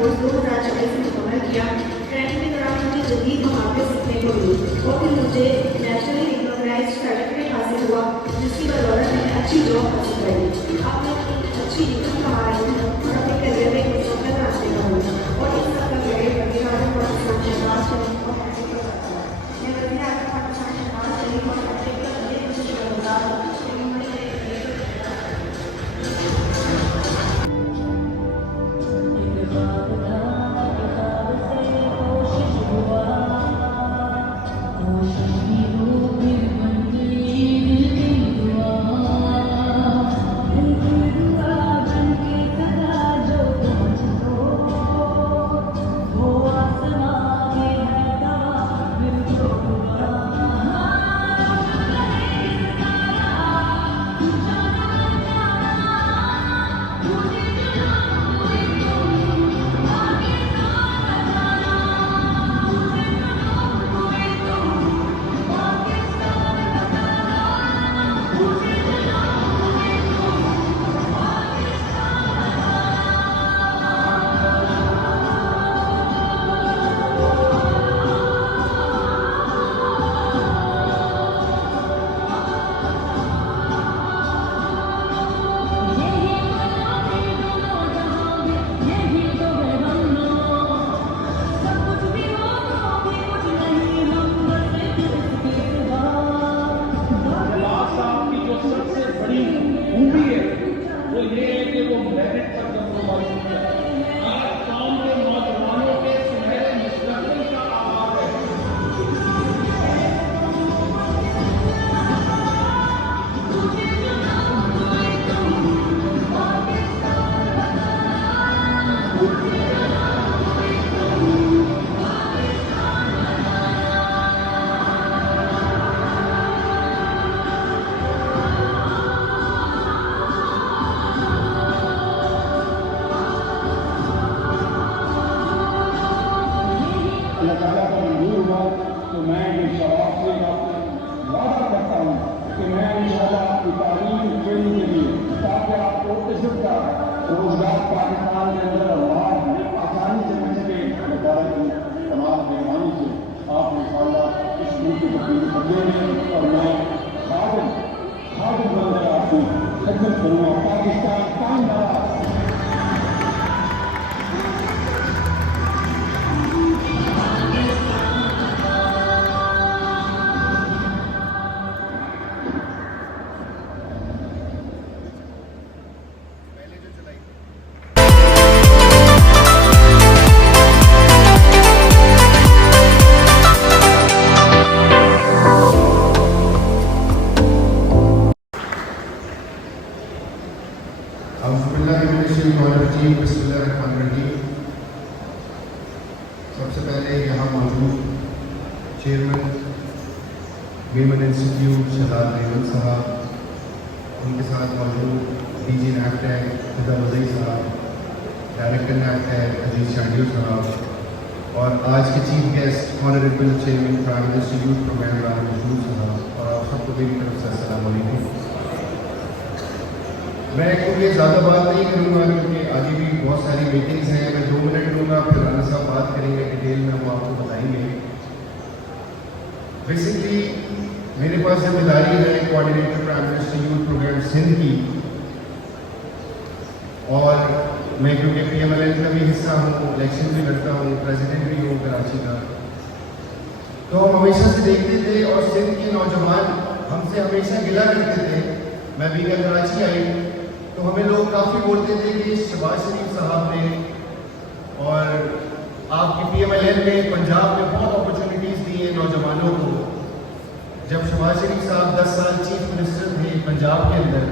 Course 2024 میں مکمل کیا. ٹریننگ کے دوران مجھے جدید مہارتیں سیکھنے کو ملی اور پھر مجھے نیشنلی ریکگنائزڈ سرٹیفکیٹ حاصل ہوا جس کی بدولت میں نے اچھی جاب حاصل کری. اب میں اچھی انکم کما رہی ہوں اور اپنے کریئر میں ایک مستقبل راستے پر ہوں اور اس سب کا کریڈٹ وزیر اعظم پاکستان شہباز شریف کو حاصل کر سکتا ہوں. میں وزیر اعظم پاکستان شہباز شریف اور اپنے یہ شکر گزار ہوں کہ انہوں نے روزگار پاکستان کے اندر اللہ آسانی سے مل سکے. اللہ کی تمام مہربانی سے آپ انشاءاللہ اس ملک کی تقریر کریں گے اور میں خادم بن کر آپ کی خدمت کروں گا. پاکستان کامیاب. بسم اللہ الرحمن الرحیم. سب سے پہلے یہاں موجود chairman women institute Shahzad Reimann صاحب، ان کے ساتھ موجود ڈی جی نیفٹیک فضا وزئی صاحب، ڈائریکٹر نیفٹیک عزیز شانڈیو صاحب، اور آج کے chief guest honourable chairman prime institute programme Rana Mashhoor صاحب، اور آپ سب کو میری طرف سے السلام علیکم. میں کیونکہ زیادہ بات نہیں کروں گا کیونکہ آگے بھی بہت ساری میٹنگز ہیں. میں 2 منٹ لوں گا، پھر رانا صاحب بات کریں گے ڈیٹیل میں، وہ آپ کو بتائیں گے. بیسکلی میرے پاس ذمہ داری ہے coordinator prime institute programme Sindh کی، اور میں کیونکہ پی ایم ایل این کا بھی حصہ ہوں، الیکشن بھی لڑتا ہوں، پریزیڈنٹ بھی ہوں کراچی کا. تو ہم ہمیشہ سے دیکھتے تھے اور سندھ کے نوجوان ہم سے ہمیشہ گلا کرتے تھے. میں بھی جب کراچی آئی تو ہمیں لوگ کافی بولتے تھے کہ شہباز شریف صاحب نے اور آپ کی پی ایم ایل این نے پنجاب میں بہت اپرچونیٹیز دی ہیں نوجوانوں کو. جب شہباز شریف صاحب 10 سال چیف منسٹر تھے پنجاب کے اندر،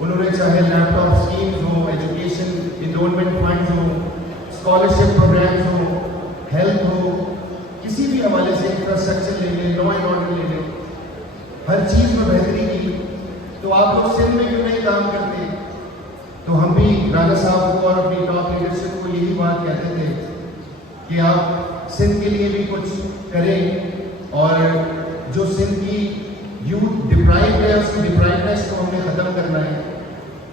انہوں نے چاہے لیپ ٹاپ اسکیمز ہوں، ایجوکیشن انڈونمنٹ فنڈز ہوں، اسکالرشپ پروگرامز ہوں، ہیلتھ ہو، کسی بھی حوالے سے انفراسٹرکچر لے لیں، لا اینڈ آرڈر لے لیں، ہر چیز میں بہتری کی. تو آپ لوگ سندھ میں کیوں نہیں کام کرتے؟ تو ہم بھی رانا صاحب کو اور اپنی ٹاپ لیڈرشپ کو یہی بات کہتے تھے کہ آپ سندھ کے لیے بھی کچھ کریں، اور جو سندھ کی یوتھ ڈپرائیوڈ ہے اس کی ڈپرائیوڈنیس کو ہم نے ختم کرنا ہے.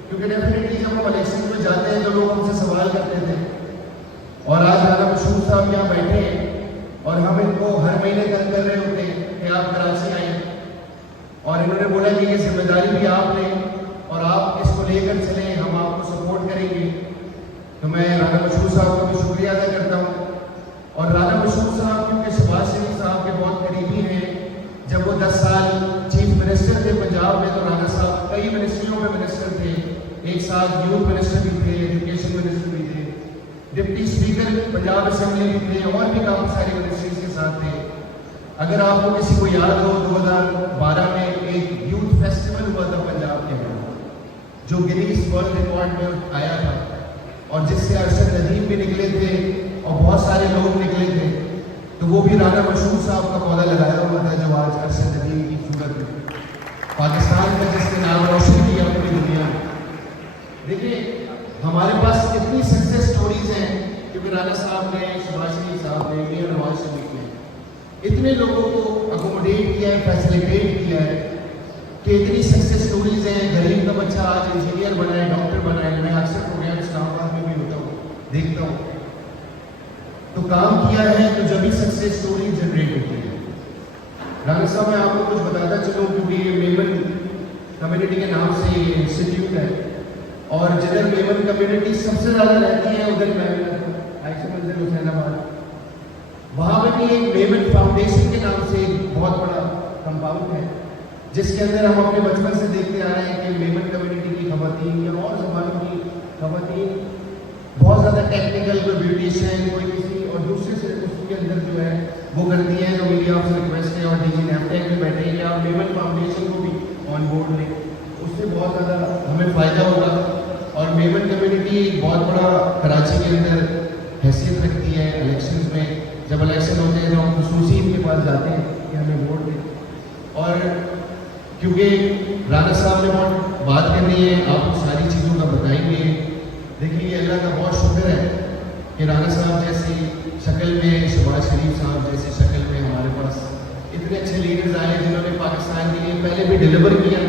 کیونکہ ڈیفینیٹلی جب ہم الیکشن میں جاتے ہیں تو لوگ ہم سے سوال کرتے تھے صاحب یہاں بیٹھے ہیں اور ہم ان کو ہر مہینے تنگ کر رہے ہوتے ہیں کہ آپ کراچی آئیں، اور انہوں نے بولا کہ یہ ذمہ داری بھی آپ لیں اور آپ اس کو لے کر چلیں، ہم آپ کو سپورٹ کریں گے. تو میں رانا مشہور صاحب کا بھی شکریہ ادا کرتا ہوں. اور رانا مشہور صاحب کیونکہ شہباز شریف صاحب کے بہت قریبی ہیں، جب وہ 10 سال چیف منسٹر تھے پنجاب میں تو رانا صاحب کئی منسٹریوں میں منسٹر تھے. ایک ساتھ یوتھ منسٹر بھی تھے، ایجوکیشن منسٹر بھی تھے، ڈپٹی اسپیکر پنجاب اسمبلی بھی تھے، اور بھی کافی ساری منسٹریز کے ساتھ تھے. اگر آپ کو کسی کو یاد ہو 2012 میں ایک یوتھ فیسٹیول ہوا تھا پنجاب کے اندر جو گنیز ورلڈ ریکارڈ میں آیا تھا، اور جس سے ارشد ندیم بھی نکلے تھے اور بہت سارے لوگ نکلے تھے، تو وہ بھی رانا مشہور صاحب کا پودا لگایا ہوا تھا جو آج ارشد ندیم کی صورت میں پاکستان کا جس نے نام روشن کیا پوری دنیا میں. دیکھیے ہمارے پاس اتنی سکسیس سٹوریز ہیں کیونکہ رانا صاحب نے، شہباز شریف صاحب نے، میاں نواز شریف نے اتنے لوگوں کو اکوموڈیٹ کیا ہے، فیسیلیٹیٹ کیا ہے کہ اتنی سکسیس سٹوریز ہیں. غریب کا بچہ آج انجینئر بنا ہے، ڈاکٹر بنا ہے. میں اکثر پروگرام اسلام آباد میں بھی ہوتا ہوں، دیکھتا ہوں. تو کام کیا ہے تو جبھی سکسیس سٹوری جنریٹ ہوتی ہے. رانا صاحب میں آپ کو کچھ بتاتا چلوں کیونکہ یہ میمن کمیونٹی کے نام سے یہ انسٹیٹیوٹ ہے، اور جدھر میمن کمیونٹی سب سے زیادہ رہتی ہے ادھر میں منزل حسین آباد، وہاں پہ بھی ایک میمن فاؤنڈیشن کے نام سے ایک بہت بڑا کمپاؤنڈ ہے جس کے اندر ہم اپنے بچپن سے دیکھتے آ رہے ہیں کہ میمن کمیونٹی کی خواتین یا اور زبانوں کی خواتین بہت زیادہ ٹیکنیکل، کوئی بیوٹیشین، کوئی کسی اور دوسرے سے اس کے اندر جو ہے وہ کرتی ہیں. تو میری آپ سے ریکویسٹ ہے، اور ڈی جی نیپٹیک میں بیٹھے کہ آپ میمن فاؤنڈیشن کو بھی آن بورڈ لیں، اس سے بہت زیادہ ہمیں فائدہ ہوگا. اور میمن کمیونٹی ایک بہت بڑا کراچی کے اندر حیثیت رکھتی ہے. الیکشنز میں جب الیکشن ہوتے ہیں تو ہم خصوصی ان کے پاس جاتے ہیں کہ ہمیں ووٹ دیں. اور کیونکہ رانا صاحب نے بہت بات کرنی ہے، آپ کو ساری چیزوں کا بتائیں گے. دیکھیے اللہ کا بہت شکر ہے کہ رانا صاحب جیسی شکل میں، شہباز شریف صاحب جیسی شکل میں ہمارے پاس اتنے اچھے لیڈرز آئے جنہوں نے پاکستان کے لیے پہلے بھی ڈیلیور کیا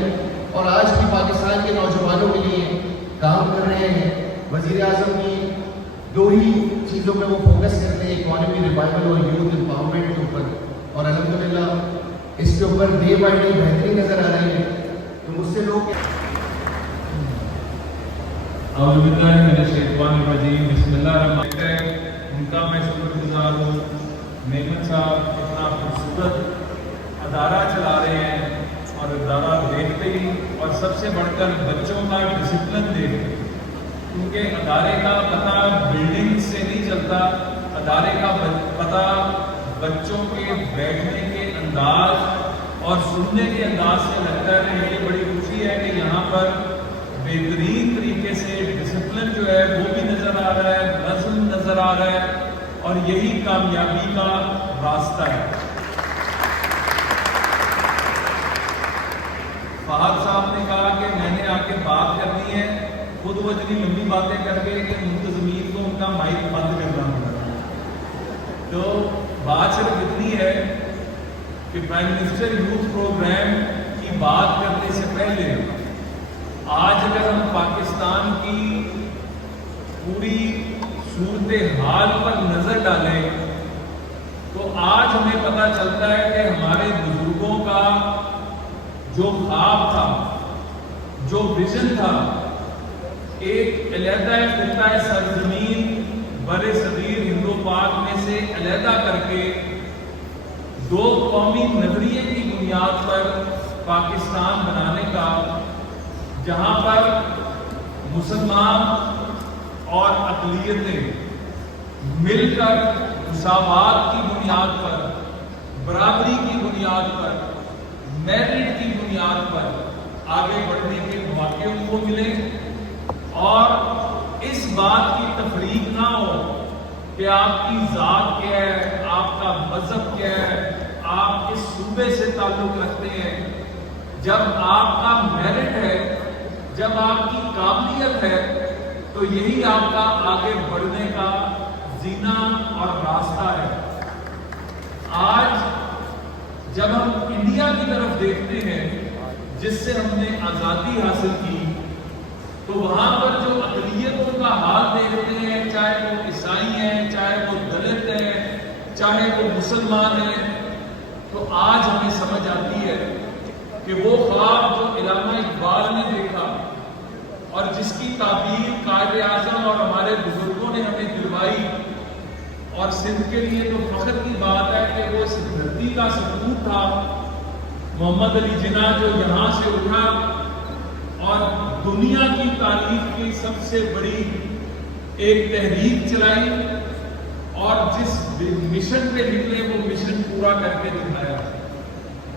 اور آج بھی پاکستان کے نوجوانوں کے لیے کام کر رہے ہیں. وزیر اعظم کی 2 ہی چیزوں پہ وہ فوکس کرتے ہیں، اکانومی ریوائول اور یوتھ امپاورمنٹ کے اوپر، اور الحمدللہ اس کے اوپر ڈے بائی ڈے بہتری نظر آ رہی ہے. تو مجھ سے لوگ اعوذ باللہ من الشیطان الرجیم، بسم اللہ الرحمن الرحیم. ان کا میں شکر گزار ہوں. میمن صاحب اتنا خوبصورت ادارہ چلا رہے ہیں اور ادارہ دیکھتے ہی، اور سب سے بڑھ کر بچوں کا ڈسپلن دیکھتے، کیونکہ ادارے کا پتہ بلڈنگ سے نہیں چلتا، ادارے کا پتہ بچوں کے بیٹھنے کے انداز اور سننے کے انداز سے لگتا ہے. مجھے بڑی خوشی ہے کہ یہاں پر بہترین طریقے سے ڈسپلن جو ہے وہ بھی نظر آ رہا ہے، نظم نظر آ رہا ہے، اور یہی کامیابی کا راستہ ہے. فہد صاحب نے کہا کہ میں نے آ کے بات کرنی ہے، خود وہ اتنی لمبی باتیں کر کے کہ منتظمین کو ان کا مائک بند کرنا پڑا. تو بات صرف اتنی ہے کہ پرائم منسٹر یوتھ پروگرام کی بات کرنے سے پہلے آج اگر ہم پاکستان کی پوری صورتحال پر نظر ڈالیں تو آج ہمیں پتہ چلتا ہے کہ ہمارے بزرگوں کا جو خواب تھا، جو ویژن تھا، ایک علیحدہ خطہ سرزمین بر صغیر ہند و پاک میں سے علیحدہ کر کے 2 قومی نظریے کی بنیاد پر پاکستان بنانے کا، جہاں پر مسلمان اور اقلیتیں مل کر مساوات کی بنیاد پر، برابری کی بنیاد پر، میرٹ کی بنیاد پر آگے بڑھنے کے مواقع ان کو ملے، اور اس بات کی تفریق نہ ہو کہ آپ کی ذات کیا ہے، آپ کا مذہب کیا ہے، آپ کس صوبے سے تعلق رکھتے ہیں. جب آپ کا میرٹ ہے، جب آپ کی قابلیت ہے، تو یہی آپ کا آگے بڑھنے کا زینہ اور راستہ ہے. آج جب ہم انڈیا کی طرف دیکھتے ہیں جس سے ہم نے آزادی حاصل کی، تو وہاں پر جو اقلیتوں کا حال دیکھتے ہیں، چاہے وہ عیسائی ہیں، چاہے وہ دلت ہیں، چاہے وہ مسلمان ہیں، تو آج ہمیں سمجھ آتی ہے کہ وہ خواب جو علامہ اقبال نے دیکھا اور جس کی تعبیر قائد اعظم اور ہمارے بزرگوں نے ہمیں دلوائی، اور سندھ کے لیے تو فخر کی بات ہے کہ وہ اس دھرتی کا ثبوت تھا، محمد علی جناح جو یہاں سے اٹھا اور دنیا کی تاریخ کی سب سے بڑی ایک تحریک چلائی، اور جس مشن پہ نکلے وہ مشن پورا کر کے دکھایا۔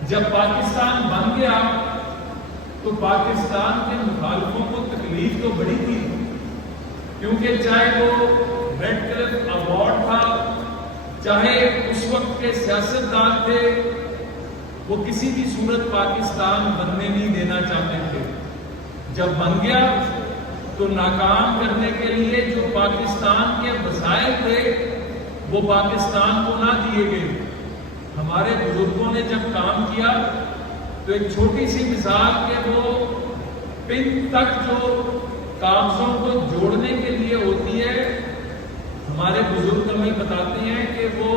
جب پاکستان بن گیا تو پاکستان کے مخالفوں کو تکلیف تو بڑی تھی، کیونکہ چاہے وہ ریڈ کلف ایوارڈ تھا، چاہے اس وقت کے سیاستدان تھے، وہ کسی بھی صورت پاکستان بننے نہیں دینا چاہتے تھے۔ جب بن گیا تو ناکام کرنے کے لیے جو پاکستان کے وسائل تھے وہ پاکستان کو نہ دیے گئے۔ ہمارے بزرگوں نے جب کام کیا تو ایک چھوٹی سی مثال کہ وہ پن تک جو کاغذوں کو جوڑنے کے لیے ہوتی ہے، ہمارے بزرگ ہمیں بتاتے ہیں کہ وہ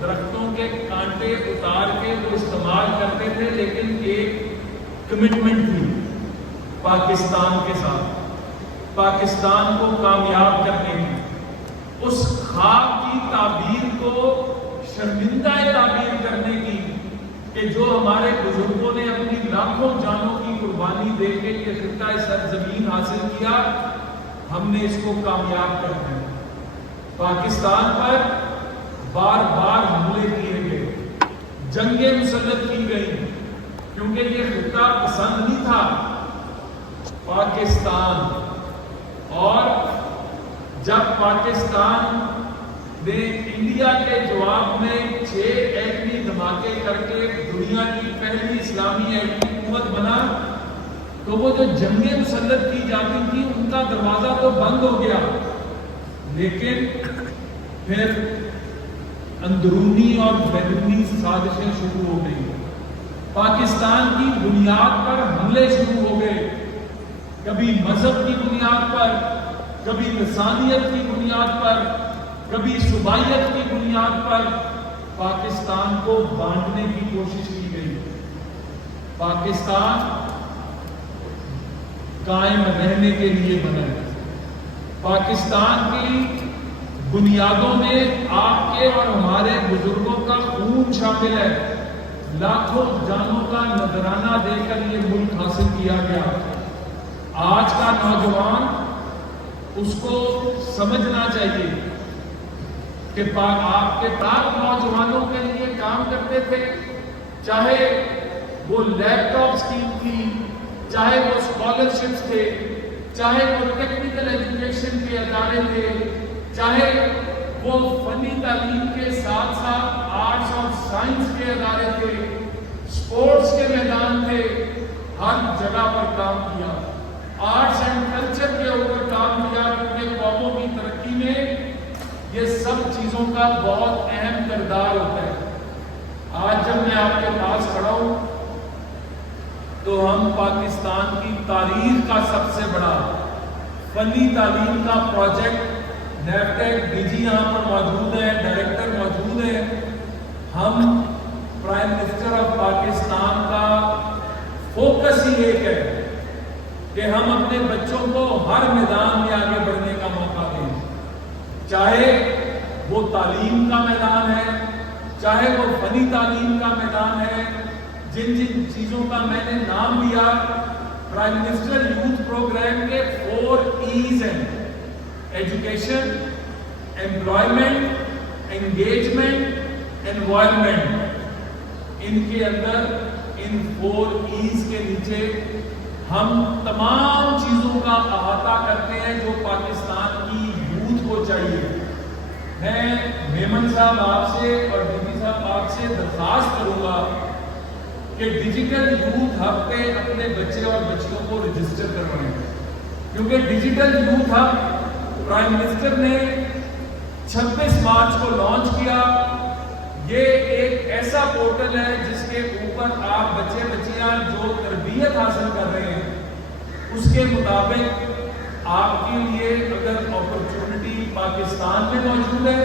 درختوں کے کانٹے اتار کے وہ استعمال کرتے تھے، لیکن ایک کمٹمنٹ تھی پاکستان کے ساتھ، پاکستان کو کامیاب کرنے کی۔ اس خواب کی تعبیر کو شرمندہ تعبیر کرنے کی کہ جو ہمارے بزرگوں نے اپنی لاکھوں جانوں کی قربانی دے کے یہ خطہ سرزمین حاصل کیا، ہم نے اس کو کامیاب کر دیا۔ پاکستان پر بار بار حملے کیے گئے، جنگیں مسلط کی گئی، کیونکہ یہ خطہ پسند نہیں تھا پاکستان۔ اور جب پاکستان نے انڈیا کے جواب میں 6 ایٹمی دھماکے کر کے دنیا کی پہلی اسلامی ایٹمی قوت بنا، تو وہ جو جنگیں مسلط کی جاتی تھی ان کا دروازہ تو بند ہو گیا، لیکن پھر اندرونی اور بیرونی سازشیں شروع ہو گئی۔ پاکستان کی بنیاد پر حملے شروع ہو گئے، کبھی مذہب کی بنیاد پر، کبھی لسانیت کی بنیاد پر، کبھی صوبائیت کی بنیاد پر پاکستان کو بانٹنے کی کوشش کی گئی۔ پاکستان قائم رہنے کے لیے بنا ہے۔ پاکستان کی بنیادوں میں آپ کے اور ہمارے بزرگوں کا خون شامل ہے، لاکھوں جانوں کا نذرانہ دے کر یہ ملک حاصل کیا گیا۔ آج کا نوجوان اس کو سمجھنا چاہیے کہ آپ کے پاک نوجوانوں کے لیے کام کرتے تھے، چاہے وہ لیپ ٹاپ اسکیم تھی، چاہے وہ اسکالرشپس تھے، چاہے وہ ٹیکنیکل ایجوکیشن کے ادارے تھے، چاہے وہ فنی تعلیم کے ساتھ ساتھ آرٹس اور سائنس کے ادارے تھے، اسپورٹس کے میدان تھے، ہر جگہ پر کام کیا۔ آرٹس اینڈ کلچر کے اوپر کام کیا، کیونکہ قوموں کی ترقی میں یہ سب چیزوں کا بہت اہم کردار ہوتا ہے۔ آج جب میں آپ کے پاس کھڑا ہوں تو ہم پاکستان کی تاریخ کا سب سے بڑا فنی تعلیم کا پروجیکٹ نیفٹیک ڈی جی یہاں پر موجود ہے، ڈائریکٹر موجود ہے، ہم پرائم منسٹر آف پاکستان کا فوکس ہی ایک ہے کہ ہم اپنے بچوں کو ہر میدان میں آگے بڑھنے کا موقع دیں، چاہے وہ تعلیم کا میدان ہے، چاہے وہ فنی تعلیم کا میدان ہے۔ جن جن چیزوں کا میں نے نام لیا، پرائم منسٹر یوتھ پروگرام کے 4 ایز ہیں: ایجوکیشن، ایمپلائمنٹ، انگیجمنٹ، انوائرمنٹ۔ ان کے اندر ان 4 ایز کے نیچے ہم تمام چیزوں کا احاطہ کرتے ہیں جو پاکستان کی یوتھ کو چاہیے۔ میں میمن صاحب آپ سے اور ڈی جی صاحب آپ سے درخواست کروں گا کہ ڈیجیٹل یوتھ ہب پہ اپنے بچے اور بچیوں کو رجسٹر کروائیں، کیونکہ digital youth hub prime minister نے 26 مارچ کو لانچ کیا۔ یہ ایک ایسا پورٹل ہے جس کے اوپر آپ بچے بچیاں جو تربیت حاصل کر رہے ہیں اس کے مطابق آپ کے لیے اگر اپرچونٹی پاکستان میں موجود ہے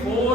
4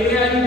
AI